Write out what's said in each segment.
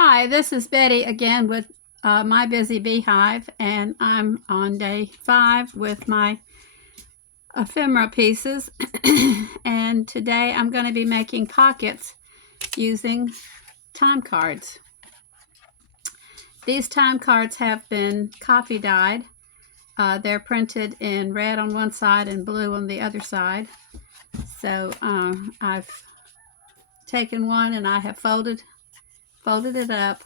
Hi, this is Betty again with My Busy Beehive, and I'm on day 5 with my ephemera pieces. And today I'm going to be making pockets using time cards. These time cards have been copy dyed. They're printed in red on one side and blue on the other side. So I've taken one and I have folded it up,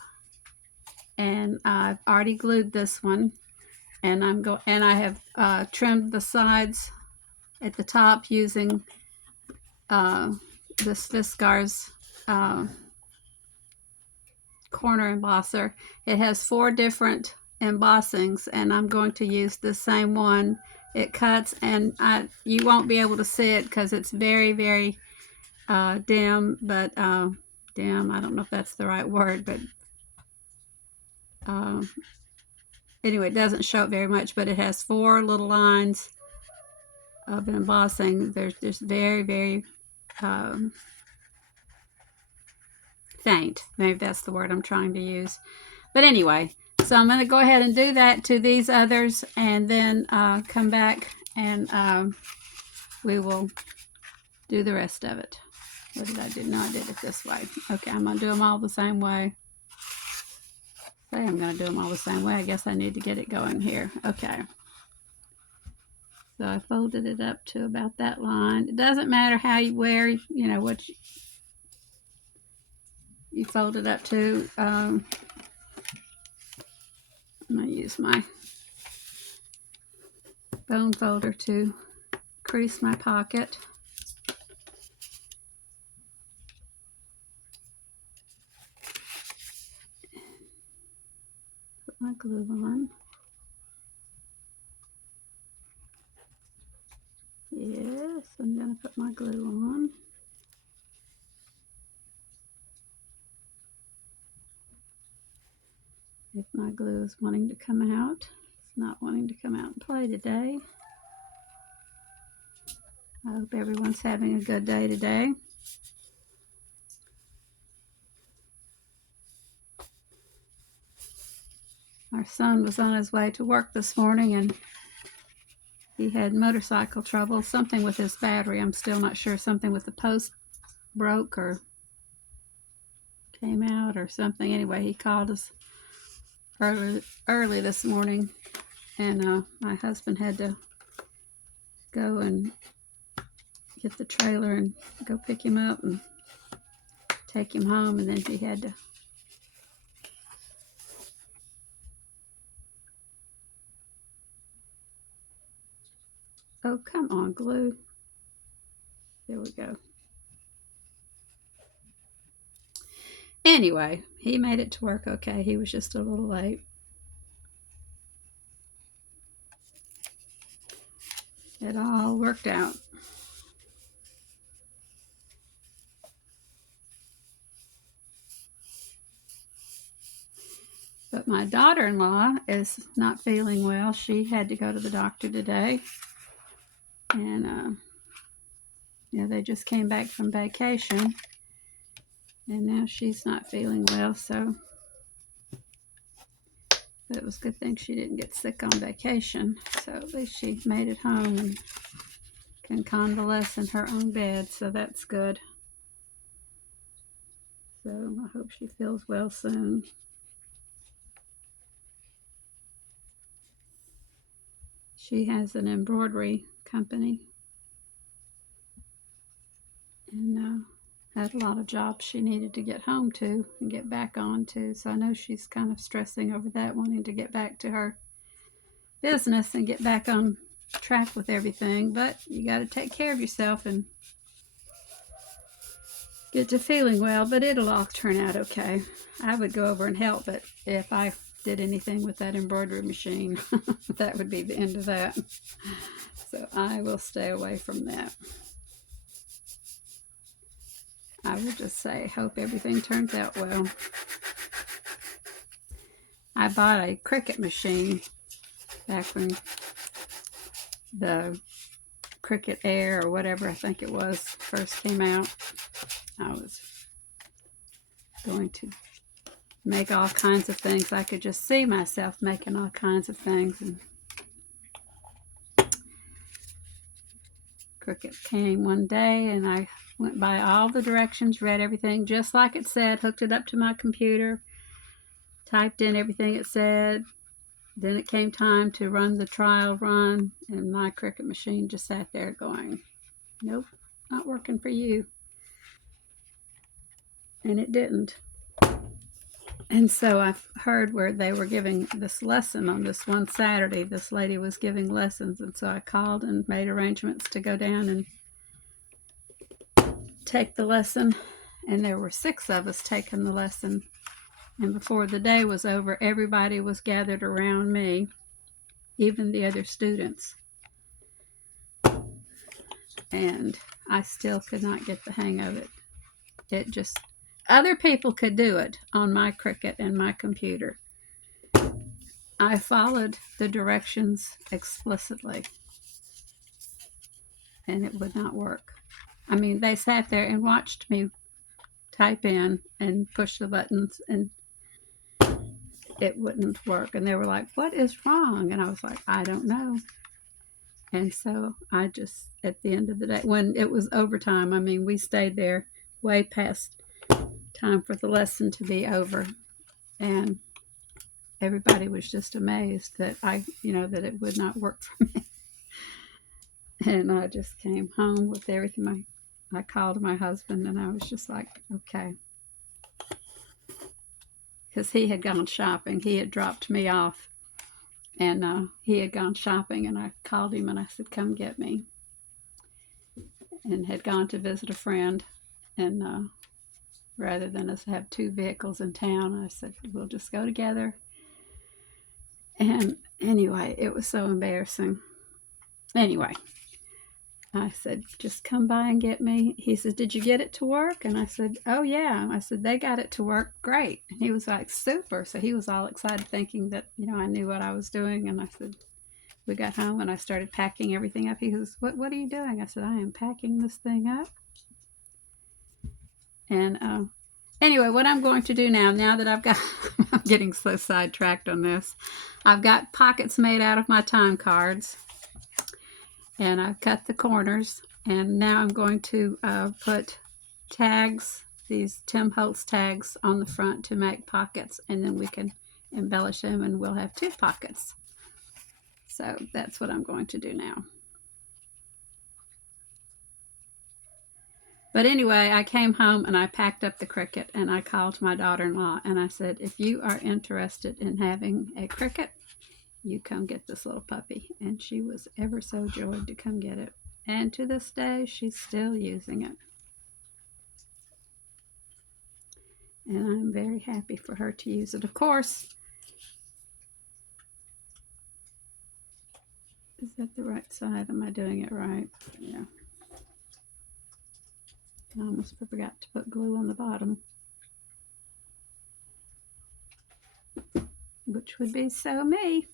and I've already glued this one, and I have trimmed the sides at the top using this Viscar's corner embosser. It has 4 different embossings, and I'm going to use the same one. It cuts, and you won't be able to see it because it's very, very dim, but dim, I don't know if that's the right word, but anyway, it doesn't show it very much, but it has 4 little lines of embossing. They're just very, very faint. Maybe that's the word I'm trying to use. But anyway, so I'm going to go ahead and do that to these others, and then come back and we will do the rest of it. What did I do? No, I did it this way. Okay, I'm going to do them all the same way. I'm going to do them all the same way. I guess I need to get it going here. Okay. So I folded it up to about that line. It doesn't matter how you wear, what you fold it up to. I'm going to use my bone folder to crease my pocket. Put my glue on. Yes, I'm going to put my glue on. If my glue is wanting to come out, it's not wanting to come out and play today. I hope everyone's having a good day today. Our son was on his way to work this morning, and he had motorcycle trouble, something with his battery. I'm still not sure, something with the post broke or came out or something. Anyway, he called us early this morning, and my husband had to go and get the trailer and go pick him up and take him home, and then he had to oh, come on, glue. There we go. Anyway, he made it to work okay. He was just a little late. It all worked out. But my daughter-in-law is not feeling well. She had to go to the doctor today. And, they just came back from vacation. And now she's not feeling well, so it was a good thing she didn't get sick on vacation. So at least she made it home and can convalesce in her own bed, so that's good. So I hope she feels well soon. She has an embroidery company, and had a lot of jobs she needed to get home to and get back on to. So I know she's kind of stressing over that, wanting to get back to her business and get back on track with everything. But you got to take care of yourself and get to feeling well. But it'll all turn out okay. I would go over and help, but if I did anything with that embroidery machine, that would be the end of that. So I will stay away from that. I will just say, hope everything turns out well. I bought a Cricut machine back when the Cricut Air or whatever I think it was first came out. I was going to make all kinds of things. I could just see myself making all kinds of things. And Cricut came one day, and I went by all the directions, read everything just like it said, hooked it up to my computer, typed in everything it said. Then it came time to run the trial run, and my Cricut machine just sat there going, nope, not working for you. And it didn't. And so I heard where they were giving this lesson on this one Saturday. This lady was giving lessons, and so I called and made arrangements to go down and take the lesson. And there were 6 of us taking the lesson. And before the day was over, everybody was gathered around me, even the other students. And I still could not get the hang of it. It just, other people could do it on my Cricut and my computer. I followed the directions explicitly, and it would not work. I mean, they sat there and watched me type in and push the buttons, and it wouldn't work. And they were like, what is wrong? And I was like, I don't know. And so I just, at the end of the day, when it was overtime, I mean, we stayed there way past time for the lesson to be over. And everybody was just amazed that that it would not work for me. And I just came home with everything. I called my husband, and I was just like, okay. Because he had gone shopping. He had dropped me off, and he had gone shopping, and I called him and I said, come get me. And had gone to visit a friend, and rather than us have 2 vehicles in town, I said, we'll just go together. And anyway, it was so embarrassing. Anyway, I said, just come by and get me. He said, did you get it to work? And I said, oh yeah. I said, they got it to work great. And he was like, super. So he was all excited, thinking that, I knew what I was doing. And I said, we got home and I started packing everything up. He goes, what are you doing? I said, I am packing this thing up. And anyway, what I'm going to do now that I've got, I'm getting so sidetracked on this. I've got pockets made out of my time cards. And I've cut the corners, and now I'm going to put tags, these Tim Holtz tags, on the front to make pockets, and then we can embellish them, and we'll have 2 pockets. So that's what I'm going to do now. But anyway, I came home and I packed up the Cricut, and I called my daughter-in-law, and I said, if you are interested in having a Cricut, you come get this little puppy. And she was ever so joyed to come get it. And to this day, she's still using it. And I'm very happy for her to use it. Of course, is that the right side? Am I doing it right? Yeah. I almost forgot to put glue on the bottom, which would be so me.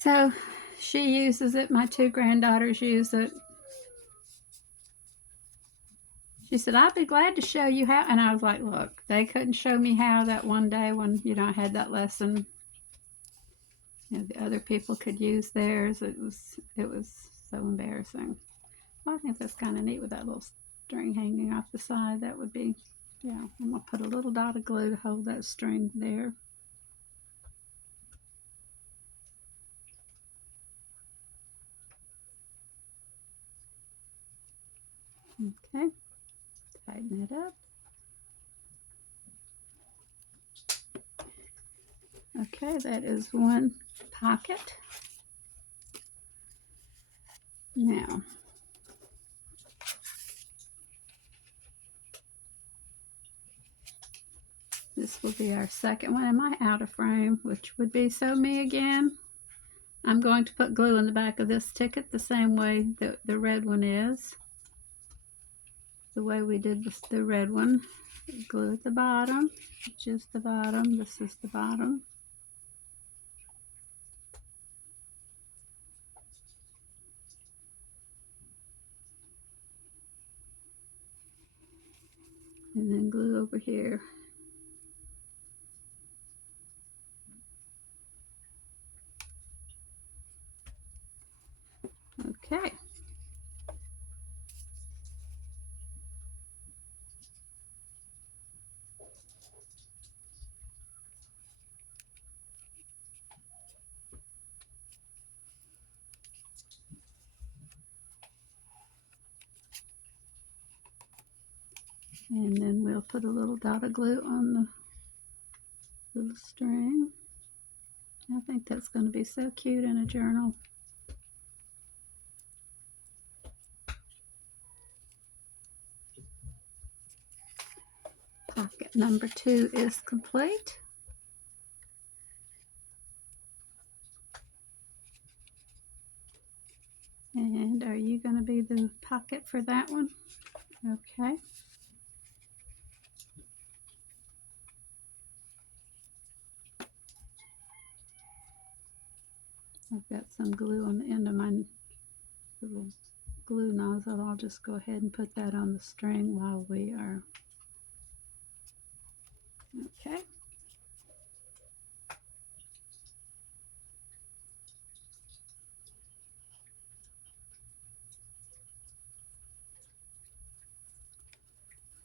So she uses it. My 2 granddaughters use it. She said, I'd be glad to show you how. And I was like, look, they couldn't show me how that one day when, I had that lesson. The other people could use theirs. It was so embarrassing. Well, I think that's kind of neat with that little string hanging off the side. That would be, I'm going to put a little dot of glue to hold that string there. Okay, tighten it up. Okay, that is 1 pocket. Now, this will be our second one. Am I out of frame? Which would be so me again. I'm going to put glue in the back of this ticket the same way that the red one is. The way we did the red one. Glue at the bottom, which is the bottom. This is the bottom. And then glue over here. Okay. And then we'll put a little dot of glue on the little string. I think that's going to be so cute in a journal. Pocket number 2 is complete. And are you going to be the pocket for that one? Okay. I've got some glue on the end of my little glue nozzle. I'll just go ahead and put that on the string while we are... Okay.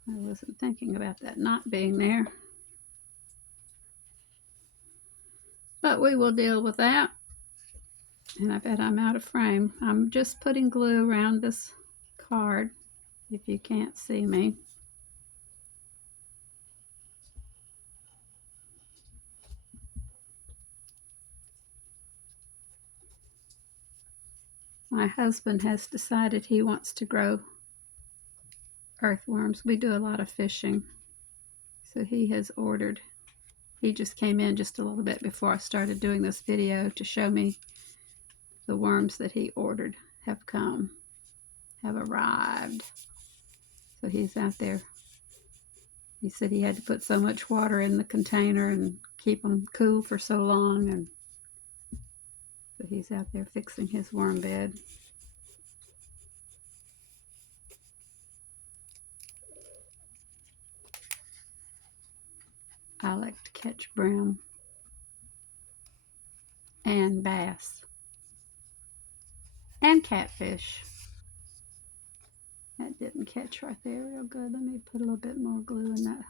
I wasn't thinking about that not being there. But we will deal with that. And I bet I'm out of frame. I'm just putting glue around this card, if you can't see me. My husband has decided he wants to grow earthworms. We do a lot of fishing. So he has ordered. He just came in just a little bit before I started doing this video to show me the worms that he ordered have arrived. So he's out there. He said he had to put so much water in the container and keep them cool for so long, and so he's out there fixing his worm bed. I like to catch brim and bass and catfish. That didn't catch right there real good. Let me put a little bit more glue in that.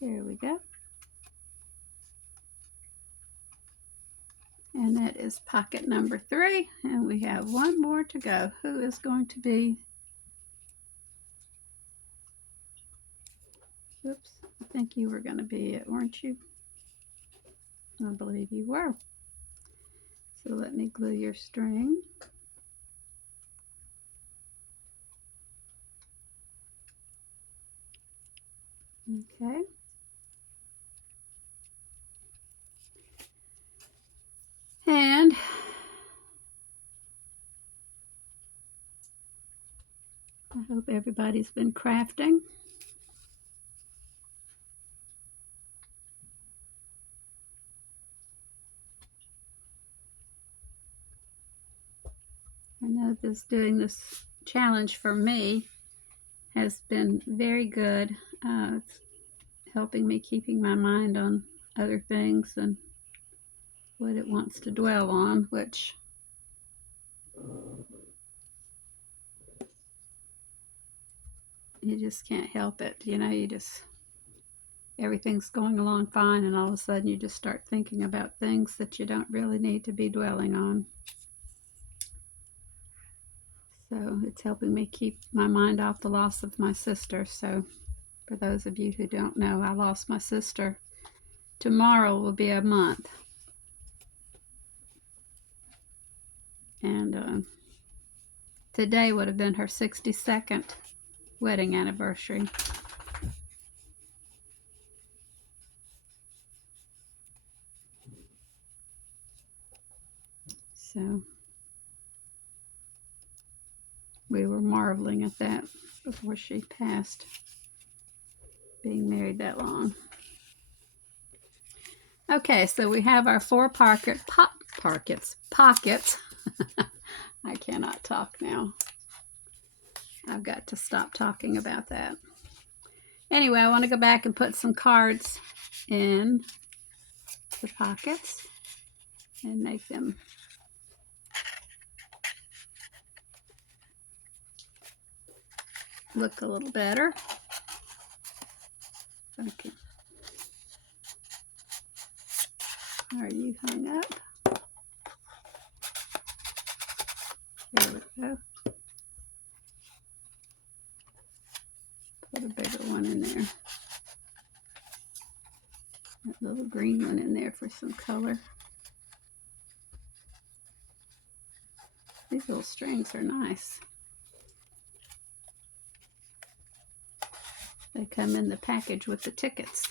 There we go. And that is pocket number 3, and we have one more to go. Who is going to be... Oops, I think you were going to be it, weren't you? I believe you were. So let me glue your string. Okay. And I hope everybody's been crafting. I know doing this challenge for me has been very good. It's helping me keeping my mind on other things and what it wants to dwell on, which you just can't help it. You know, everything's going along fine, and all of a sudden you just start thinking about things that you don't really need to be dwelling on. So it's helping me keep my mind off the loss of my sister. So for those of you who don't know, I lost my sister. Tomorrow will be a month. And today would have been her 62nd wedding anniversary. So we were marveling at that before she passed, being married that long. Okay, so we have our 4 pockets. I cannot talk now. I've got to stop talking about that. Anyway, I want to go back and put some cards in the pockets and make them look a little better. Okay. Are you hung up? There we go. Put a bigger one in there. That little green one in there for some color. These little strings are nice. They come in the package with the tickets.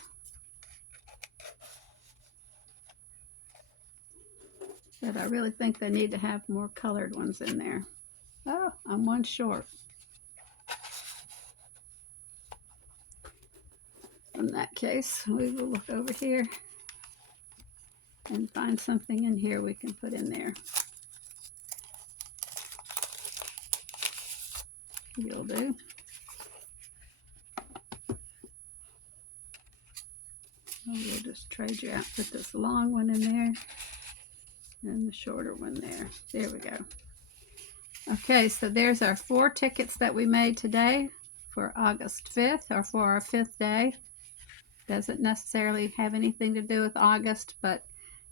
But I really think they need to have more colored ones in there. Oh, I'm one short. In that case, we will look over here and find something in here we can put in there. You'll do. We'll just trade you out, put this long one in there and the shorter one there. There we go. Okay, so there's our 4 tickets that we made today for August 5th, or for our 5th day. Doesn't necessarily have anything to do with August, but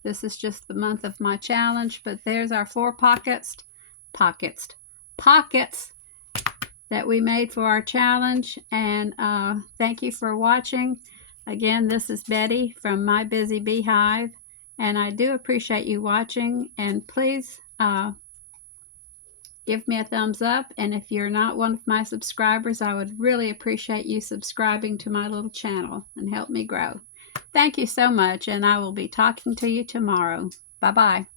this is just the month of my challenge. But there's our 4 pockets that we made for our challenge. And thank you for watching. Again, this is Betty from My Busy Beehive, and I do appreciate you watching. And please give me a thumbs up, and if you're not one of my subscribers, I would really appreciate you subscribing to my little channel and help me grow. Thank you so much, and I will be talking to you tomorrow. Bye-bye.